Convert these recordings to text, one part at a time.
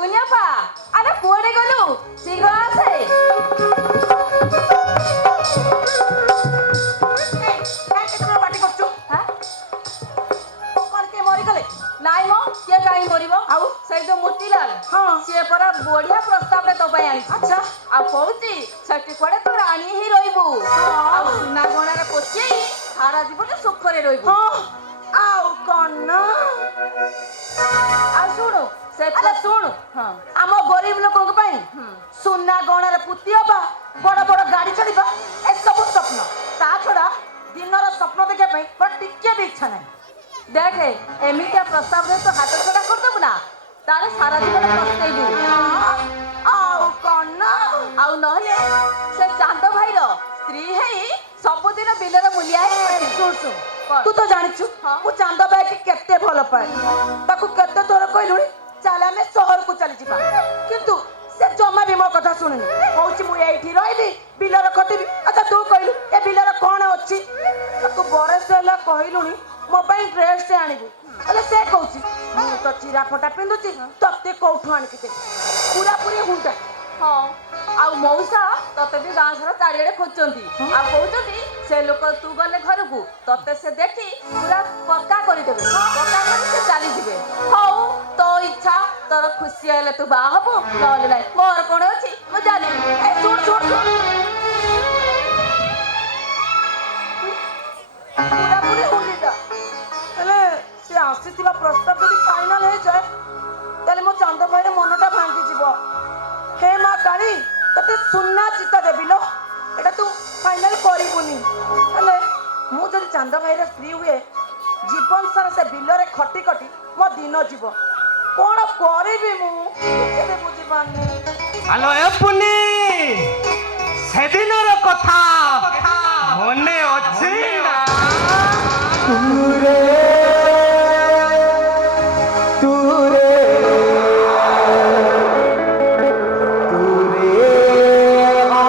কুনিয়াপা আরে কুয়াড়ে গেলু শীঘ্র আসে পার্টি করছো হ্যাঁ কଣ কে মরিগলে ନାଇଁ ମ କିଏ କାହିଁ ମରିବ ଆଉ ସେଇ ଯୋଉ ମୋତିଲାଲ ହଁ ସିଏ ପରା ବଢିଆ ପ୍ରସ୍ତାବଟେ ତୋ ପାଇଁ ଆଣିଛି ଆଚ୍ଛା ଆଉ କହୁଛି ସେଠି କୁଆଡେ ତୁ ରାଣୀ ହିଁ ରହିବୁ ଆଉ ସୁନା ଗହଣାରେ ପୋଚେଇ ସାରା ଜୀବନ ସୁଖରେ ରହିବୁ ହଁ ଆଉ କଣ ନା ଆଉ ଶୁଣୁ ସେ ଆରେ ଶୁଣୁ ହଁ ଆମ ଗରିବ ଲୋକଙ୍କ ପାଇଁ ସୁନା ଗହଣାରେ ପୁତି ହବା ବଡ ବଡ ଗାଡି ଚଢିବା ଏସବୁ ସ୍ୱପ୍ନ ତା ଛଡା ଦିନର ସ୍ୱପ୍ନ ଦେଖିବା ପାଇଁ ବଟ ଟିକେ ବି ଇଚ୍ଛା ନାହିଁ ଦେଖେ ଏମିତିଆ ପ୍ରସ୍ତାବରେ ତୁ ହାତ ଛଡା କରିଦେବୁ ନା ତାହେଲେ ସାରା ଜୀବନ ପସ୍ତେଇବୁ ଆଉ କଣ ନା ଆଉ ନହେଲେ ସେ ଚାନ୍ଦ ଭାଇର ସ୍ତ୍ରୀ ହେଇ ସବୁଦିନ ବିଲର ମୂଲିଆ ହେଇ ଶୁଣ ଶୁଣ କଣ? ତୁ ତ ଜାଣିଛୁ ହଁ। ମୁଁ ଚାନ୍ଦ ଭାଇକି କେତେ ଭଲ ପାଏ ତାକୁ କେତେ ଥର କହିଲୁଣି ଚାଲେ ଆମେ ସହରକୁ ଚାଲିଯିବା କିନ୍ତୁ ସେ ଜମା ବି ମୋ କଥା ଶୁଣୁନି କହୁଛି ମୁଁ ଏଇଠି ରହିବି ବିଲର ଖଟିବି ଆଚ୍ଛା ତୁ କହିଲୁ ଏ ବିଲର କଣ ଅଛି ତାକୁ ବରଷ ହେଲା କହିଲୁଣି ମୋ ପାଇଁ ଡ୍ରେସଟେ ଆଣିବୁ ହେଲେ ସେ କହୁଛି ମୁଁ ତ ଚିରା ଫଟା ପିନ୍ଧୁଛି ତତେ କୋଉଠୁ ଆଣିକି ଦେବି ପୁରାପୁରି ହୁଣ୍ଡା ହଁ ଆଉ ମଉସା ତତେ ବି ଗାଁ ସାରା ଚାରିଆଡେ ଖୋଜୁଛନ୍ତି ଆଉ କହୁଛନ୍ତି ସେ ଲୋକ ତୁ ଗଲେ ଘରକୁ ତତେ ସେ ଦେଖି ପୁରା ପକ୍କା କରିଦେବେ ପକ୍କା କରି ସେ ଚାଲିଯିବେ ହଉ ତୋ ଇଚ୍ଛା ତୋର ଖୁସି ହେଲେ ତୁ ବାହା ହବୁ ନହେଲେ ନାଇଁ ମୋର କଣ ଅଛି ମୁଁ ଜାଣିନି ଏ ଶୁଣ ଶୁଣ ଶୁଣ ପୁରାପୁରି ହୁଣ୍ଡିଟା ହେଲେ ସେ ଆସିଥିବା ପ୍ରସ୍ତାବ ଯଦି ଫାଇନାଲ ହେଇଯାଏ ତାହେଲେ ମୋ ଚାନ୍ଦ ଭାଇର ମନଟା ଭାଙ୍ଗିଯିବ ହେ ମା କାଳୀ ତତେ ସୁନା ଚିତା ଦେବି ଲୋ ଏଟା ତୁ ଫାଇନାଲ କରିବୁନି ହେଲେ ମୁଁ ଯଦି ଚାନ୍ଦ ଭାଇର ସ୍ତ୍ରୀ ହୁଏ ଜୀବନ ସାରା ସେ ବିଲରେ ଖଟି ଖଟି ମୋ ଦିନ ଯିବ କଣ କରିବି ମୁଁ କିଛି ବି ବୁଝିପାରୁନି হ্যালো এ পুনি সেদিনের কথা মনে আছে না তুরে তুরে তুরে আ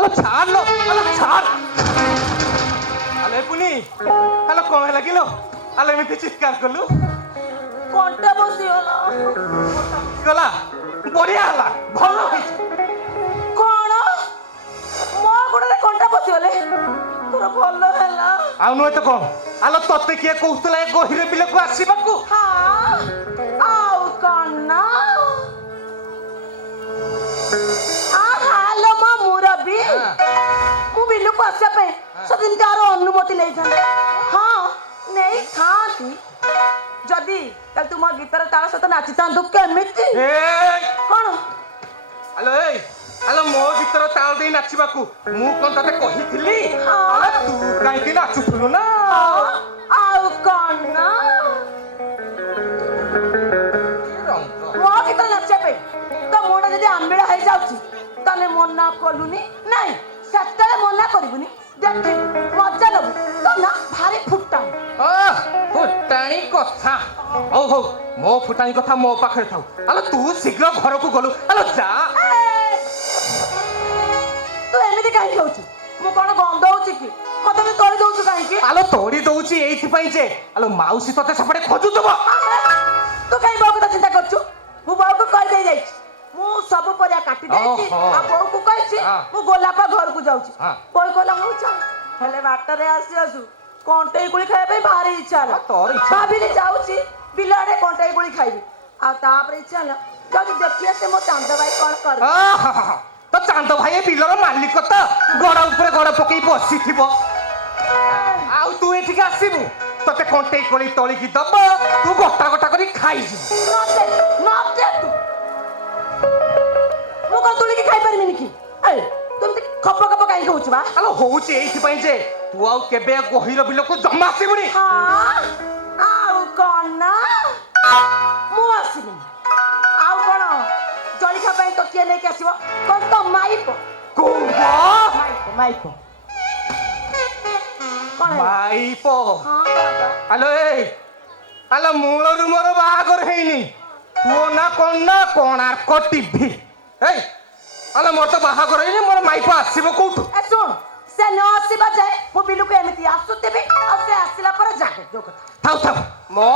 ଆଲୋ ଛାଡ ଲୋ ଆଲୋ ଛାଡ ଆଲୋ ଏ ପୁନି ଆଲୋ କଣ ହେଲା କିଲୋ ଆଲୋ ଏମିତି ଚିତ୍କାର କଲୁ କଣ୍ଟା ବସିଗଲା। ଗଲା ବଢିଆ ହେଲା ଭଲ ହେଇଛି କଣ ମୋ ଗୋଡରେ କଣ୍ଟା ପଶିଗଲେ ତୋର ଭଲ ହେଲା? ଆଉ ନୁହେଁ ତ କଣ ଆଲୋ ତତେ କିଏ କହୁଥିଲା ଏ ଗହିର ବିଲକୁ ଆସିବାକୁ ହଁ ଆଉ କଣ ନା ହାଲୋ ମୋ ମୁରବି ମୁଁ ବିଲକୁ ଆସିବା ପାଇଁ ସେଦିନ ତାର ଅନୁମତି ନେଇଥାନ୍ତି। ହଁ ନେଇଥାନ୍ତି ଯଦି ତାହେଲେ ତୁ ମୋ ଗୀତର ତାଳ ସହିତ ନାଚିଥାନ୍ତୁ। କେମିତି କଣ ଆଲୋ ଏଇ ଆଲୋ ମୋ ଗୀତର ତାଳ ଦେଇ ନାଚିବାକୁ ମୁଁ କଣ ତତେ କହିଥିଲି ଆଲୋ ତୁ କାହିଁକି ନାଚୁଥିଲୁ ନା ଆଉ କଣ ନା ମୋ ଗୀତ ନାଚିବା ପାଇଁ ତ ମୁଣ୍ଡ ଯଦି ଆମ୍ବିଳା ହେଇଯାଉଛି ତାହେଲେ ମନା କଲୁନି ନାଇଁ ସେତେବେଳେ ମନା କରିବୁନି ଦେଖିବୁ ମଜା ନବୁ ତ ନା ଭାରି ଫୁଟାଣି ଫୁଟାଣି କଥା ହଉ ହଉ ମୋ ଫୁଟାଣି କଥା ମୋ ପାଖରେ ଥାଉ ଆଲୋ ତୁ ଶୀଘ୍ର ଘରକୁ ଗଲୁ ଆଲୋ ଯା ତୁ ଏମିତି କାହିଁକି ହଉଛୁ? ମୁଁ କଣ ଗନ୍ଧ ହଉଛି କି ମତେ ବି ତୋଳି ଦଉଛୁ କାହିଁକି? ଆଲୋ ତୋଡ଼ି ଦଉଛି ଏଇଥିପାଇଁ ଯେ ଆଲୋ ମାଉସୀ ତତେ ସେପଟେ ଖୋଜୁଥିବ ତୁ କାହିଁ ବୋଉ କଥା ଚିନ୍ତା କରୁଛୁ? ମୁଁ ବୋଉକୁ କହିଦେଇ ଯାଇଛି ମୁଁ ସବୁ ପରିବା କାଟି ଦେଇଛି ଓହୋ। ଆଉ ବୋଉକୁ କହିଛି ମୁଁ ଗୋଲାପ ଘରକୁ ଯାଉଛି। ହଁ। ବୋଉ କହିଲା ହଉ ଚାଲ ହେଲେ ବାଟରେ ଆସି ଆସୁ କଣ୍ଟେଇ ଗୁଳି ଖାଇବା ପାଇଁ ଭାରି ଇଚ୍ଛା ହେଲା। ତୋର ଇଚ୍ଛା ଭାବିଲି ଯାଉଛି ବିଲ ଆଡେ କଣ୍ଟେଇ ଗୁଳି ଖାଇବି ଆଉ ତାପରେ ଇଚ୍ଛା ହେଲା ଯାଉଛି ଦେଖି ଆସେ ମୋ ଚାନ୍ଦ ଭାଇ କଣ କରେ। ତ ଚାନ୍ଦ ଭାଇ ଏ ବିଲର ମାଲିକ ତ ଗଡ ଉପରେ ଗଡ ପକେଇ ବସିଥିବ ଆଉ ତୁ ଏଠିକି ଆସିବୁ ତତେ କଣ୍ଟେଇ କୋଳି ତଳିକି ଦବ ତୁ ଗୋଟା ଗୋଟା କରି ଖାଇଯିବୁ ମୁଁ କଣ ତୁଳିକି ଖାଇପାରିବିନି କି? ତୁ ଏମିତି ଖପ ଖପ କାହିଁକି ହଉଛୁ ବା? ଆଲୋ ହଉଛି ଏଇଥିପାଇଁ ଯେ ତୁ ଆଉ କେବେ ଗହିର ବିଲକୁ ଜମା ଆସିବୁନି ଆଉ କଣ ନା ମୁଁ ଆସିବିନି ଆଉ କଣ ଜଳିଖିଆ ପାଇଁ ତ କିଏ ନେଇକି ଆସିବ କଣ ତ ମାଇପ ମାଇପ କଣ ହେଲା? ମାଇପ ହଁ ବାବା। ଆଲୋ ଏଇ ଆଲୋ ମୂଳରୁ ମୋର ବାହାଘର ହେଇନି ପୁଅ ନା କଣ ନା କୋଣାର୍କ ଟିଭି ଏଇ ଆଲୋ ମୋର ତ ବାହାଘର ହେଇନି ମୋର ମାଇପ ଆସିବ କୋଉଠୁ ଏ ଶୁଣ ସେ ନ ଆସିବା ଯାଏ ମୁଁ ବିଲକୁ ଏମିତି ଆସୁଥିବି ଆଉ ସେ ଆସିଲା ପରେ ଯାକେ ଯୋଉ କଥା ଥାଉ ଥାଉ ମୋ